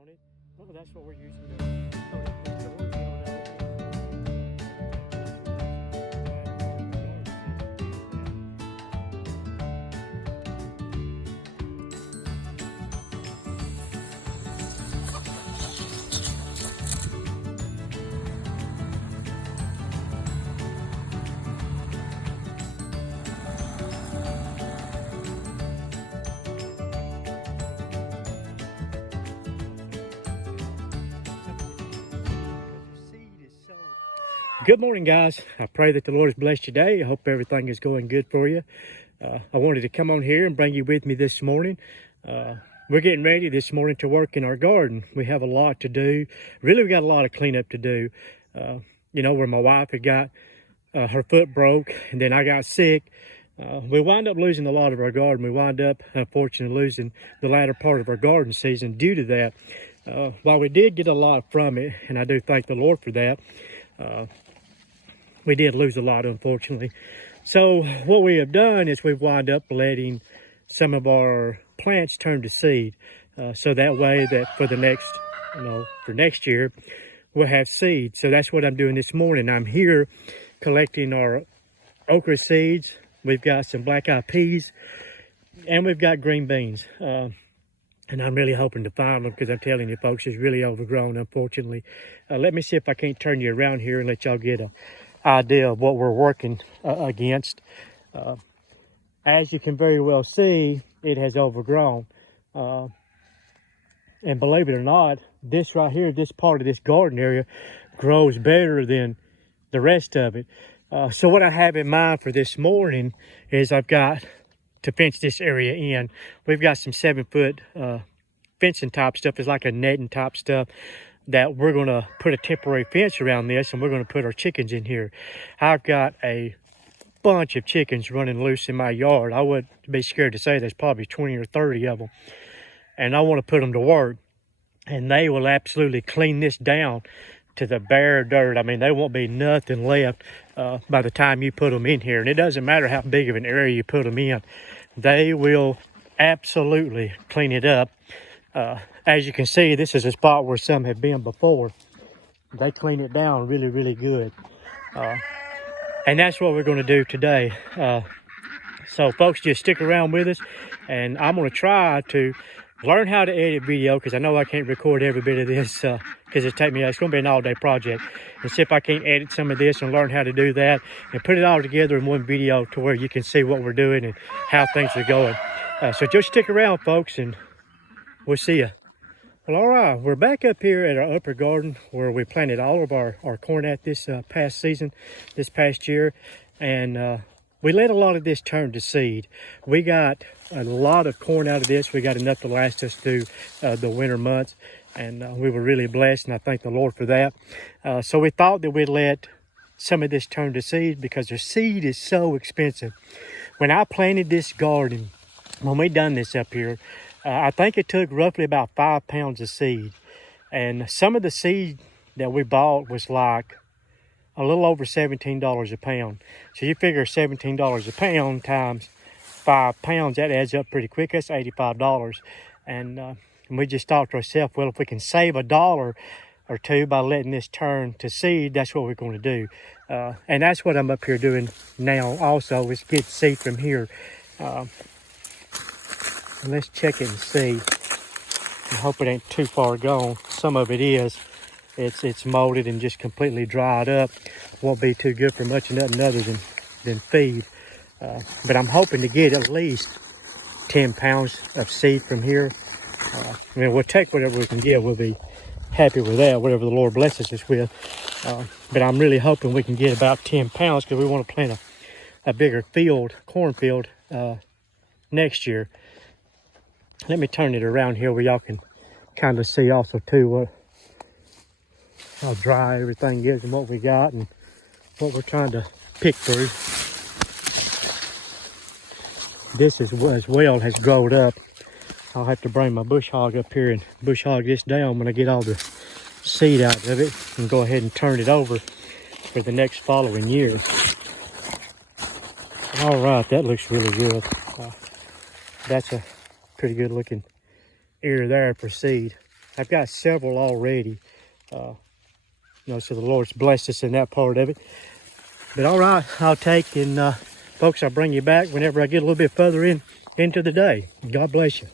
on it. Oh, that's what we're using. Good morning, guys. I pray that the Lord has blessed you today. I hope everything is going good for you. I wanted to come on here and bring you with me this morning. We're getting ready this morning to work in our garden. We have a lot to do. Really, we got a lot of cleanup to do. Where my wife had got her foot broke, and then I got sick. We wind up losing a lot of our garden. We wind up, unfortunately, losing the latter part of our garden season due to that. While we did get a lot from it, and I do thank the Lord for that, we did lose a lot, unfortunately. So what we have done is we've wound up letting some of our plants turn to seed. So that way that for the next, for next year, we'll have seed. So that's what I'm doing this morning. I'm here collecting our okra seeds. We've got some black-eyed peas, and we've got green beans. And I'm really hoping to find them because I'm telling you, folks, it's really overgrown, unfortunately. Let me see if I can't turn you around here and let y'all get a idea of what we're working against. As you can very well see, it has overgrown. And believe it or not, this right here, this part of this garden area grows better than the rest of it. So what I have in mind for this morning is I've got to fence this area in. We've got some 7-foot fencing type stuff. It's like a netting type stuff that we're going to put a temporary fence around this, and we're going to put our chickens in here. I've got a bunch of chickens running loose in my yard. I would be scared to say there's probably 20 or 30 of them, and I want to put them to work, and they will absolutely clean this down to the bare dirt. I mean, there won't be nothing left by the time you put them in here, and it doesn't matter how big of an area you put them in. They will absolutely clean it up. As you can see, this is a spot where some have been before. They clean it down really, really good. And that's what we're going to do today. So folks, just stick around with us, and I'm going to try to learn how to edit video, because I know I can't record every bit of this because it's going to be an all-day project, and see if I can't edit some of this and learn how to do that and put it all together in one video to where you can see what we're doing and how things are going. So just stick around, folks, and we'll see you. Well, all right, we're back up here at our upper garden where we planted all of our corn at this past season, this past year, and we let a lot of this turn to seed. We got a lot of corn out of this. We got enough to last us through the winter months, and we were really blessed, and I thank the Lord for that. So we thought that we'd let some of this turn to seed because the seed is so expensive. When I planted this garden, when we done this up here, I think it took roughly about 5 pounds of seed. And some of the seed that we bought was like a little over $17 a pound. So you figure $17 a pound times 5 pounds, that adds up pretty quick. That's $85. And we just thought to ourselves, well, if we can save $1 or $2 by letting this turn to seed, that's what we're going to do. And that's what I'm up here doing now also, is get seed from here. And let's check it and see. I hope it ain't too far gone. Some of it is. It's molded and just completely dried up. Won't be too good for much of nothing other than feed. But I'm hoping to get at least 10 pounds of seed from here. We'll take whatever we can get. We'll be happy with that, whatever the Lord blesses us with. But I'm really hoping we can get about 10 pounds because we want to plant a bigger cornfield next year. Let me turn it around here where y'all can kind of see also too how dry everything is and what we got and what we're trying to pick through. This as well has grown up. I'll have to bring my bush hog up here and bush hog this down when I get all the seed out of it and go ahead and turn it over for the next following year. All right, that looks really good. That's a pretty good looking ear there for seed. I've got several already. So the Lord's blessed us in that part of it. But all right, I'll take, and folks, I'll bring you back whenever I get a little bit further into the day. God bless you.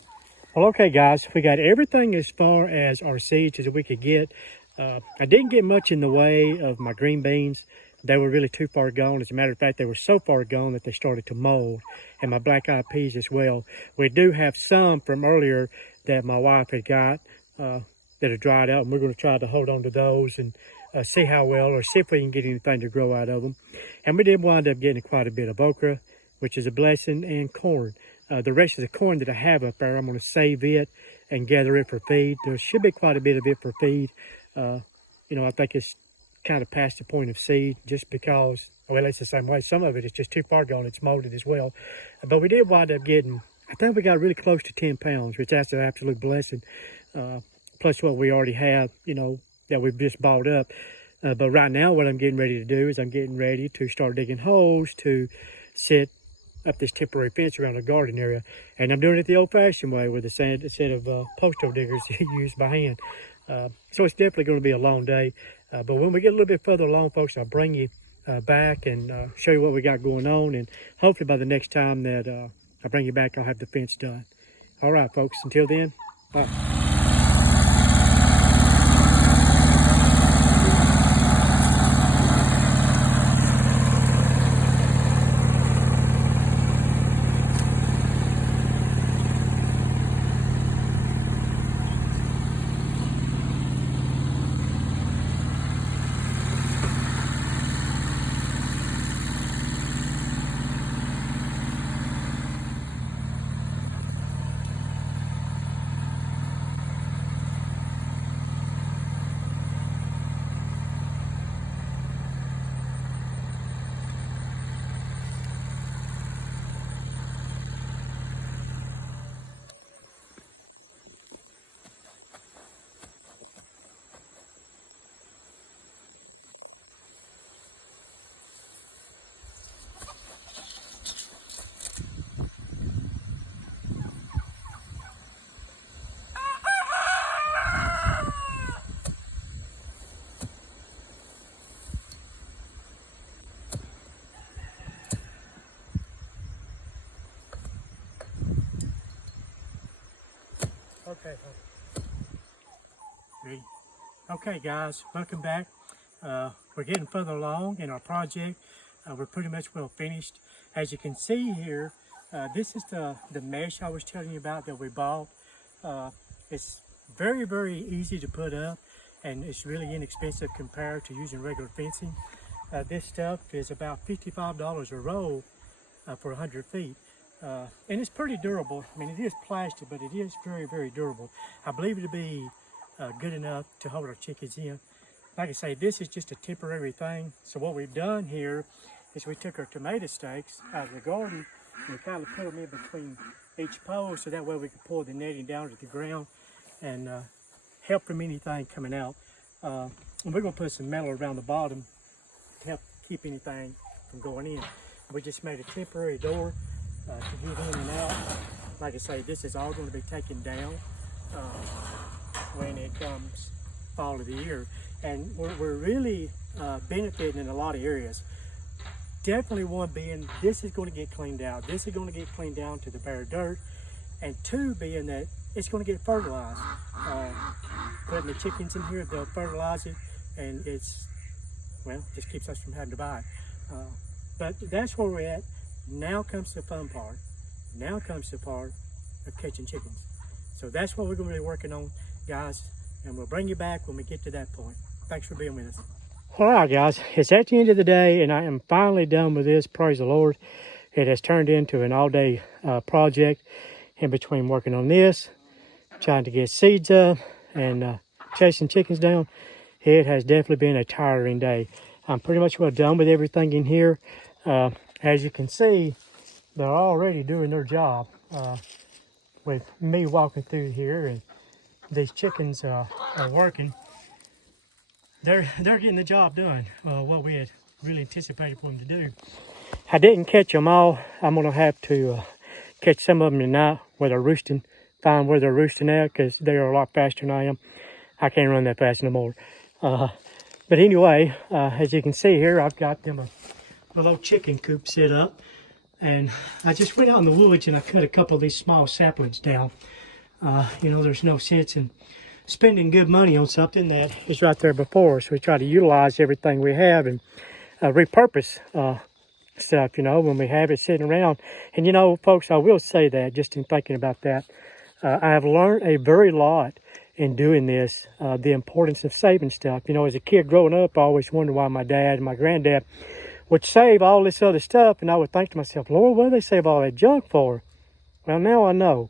Well, okay, guys, we got everything as far as our seeds as we could get. I didn't get much in the way of my green beans. They were really too far gone. As a matter of fact, they were so far gone that they started to mold, and my black-eyed peas as well. We do have some from earlier that my wife had got that are dried out, and we're going to try to hold on to those and see how well, or see if we can get anything to grow out of them. And we did wind up getting quite a bit of okra, which is a blessing, and corn. The rest of the corn that I have up there, I'm going to save it and gather it for feed. There should be quite a bit of it for feed. I think it's kind of past the point of seed, just because, well, it's the same way. Some of it is just too far gone. It's molded as well. But we did wind up getting, I think we got really close to 10 pounds, which that's an absolute blessing. Plus what we already have, that we've just bought up. But right now what I'm getting ready to do is I'm getting ready to start digging holes to set up this temporary fence around the garden area. And I'm doing it the old-fashioned way with a set of post-hole diggers used by hand. So it's definitely going to be a long day. But when we get a little bit further along, folks, I'll bring you back and show you what we got going on. And hopefully by the next time that I bring you back, I'll have the fence done. All right, folks, until then, bye. Okay, ready? Okay, guys, welcome back. We're getting further along in our project. We're pretty much well finished. As you can see here, this is the mesh I was telling you about that we bought. It's very, very easy to put up, and it's really inexpensive compared to using regular fencing. This stuff is about $55 a roll for 100 feet. And it's pretty durable. I mean, it is plastic, but it is very, very durable. I believe it'll be good enough to hold our chickens in. Like I say, this is just a temporary thing. So what we've done here is we took our tomato stakes out of the garden and we kind of put them in between each pole, so that way we can pull the netting down to the ground and help from anything coming out. And we're going to put some metal around the bottom to help keep anything from going in. We just made a temporary door to get in and out. Like I say, this is all going to be taken down when it comes fall of the year. And we're really benefiting in a lot of areas. Definitely one being, this is going to get cleaned out. This is going to get cleaned down to the bare dirt. And two being that it's going to get fertilized. Putting the chickens in here, they'll fertilize it, and just keeps us from having to buy it. But that's where we're at. Now comes the fun part. Now comes the part of catching chickens. So that's what we're going to be working on, guys. And we'll bring you back when we get to that point. Thanks for being with us. All right, guys. It's at the end of the day, and I am finally done with this. Praise the Lord. It has turned into an all-day project. In between working on this, trying to get seeds up, and chasing chickens down, it has definitely been a tiring day. I'm pretty much well done with everything in here. As you can see, they're already doing their job with me walking through here, and these chickens are working. They're getting the job done, what we had really anticipated for them to do. I didn't catch them all. I'm going to have to catch some of them tonight where they're roosting find where they're roosting at, because they are a lot faster than I am. I can't run that fast no more. But anyway, as you can see here, I've got them a little chicken coop set up. And I just went out in the woods and I cut a couple of these small saplings down. You know, there's no sense in spending good money on something that is right there before us. We try to utilize everything we have and repurpose stuff, you know, when we have it sitting around. And, you know, folks, I will say that, just in thinking about that, I have learned a very lot in doing this, the importance of saving stuff. You know, as a kid growing up, I always wondered why my dad and my granddad would save all this other stuff, and I would think to myself, Lord, what do they save all that junk for? Well, now I know.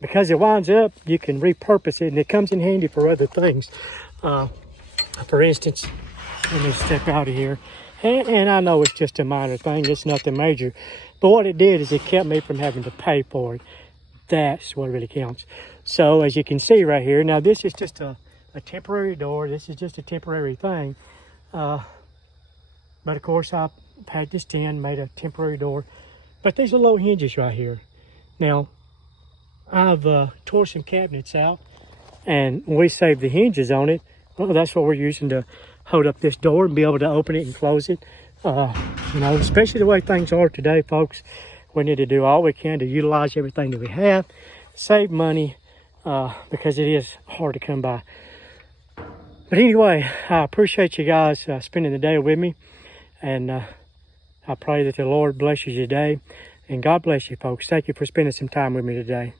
Because it winds up, you can repurpose it, and it comes in handy for other things. For instance, let me step out of here. And I know it's just a minor thing. It's nothing major. But what it did is it kept me from having to pay for it. That's what really counts. So, as you can see right here, now this is just a temporary door. This is just a temporary thing. But of course, I packed this in, made a temporary door. But these are low hinges right here. Now, I've tore some cabinets out, and we saved the hinges on it. Well, that's what we're using to hold up this door and be able to open it and close it. You know, especially the way things are today, folks. We need to do all we can to utilize everything that we have, save money, because it is hard to come by. But anyway, I appreciate you guys spending the day with me. And I pray that the Lord blesses you today. And God bless you, folks. Thank you for spending some time with me today.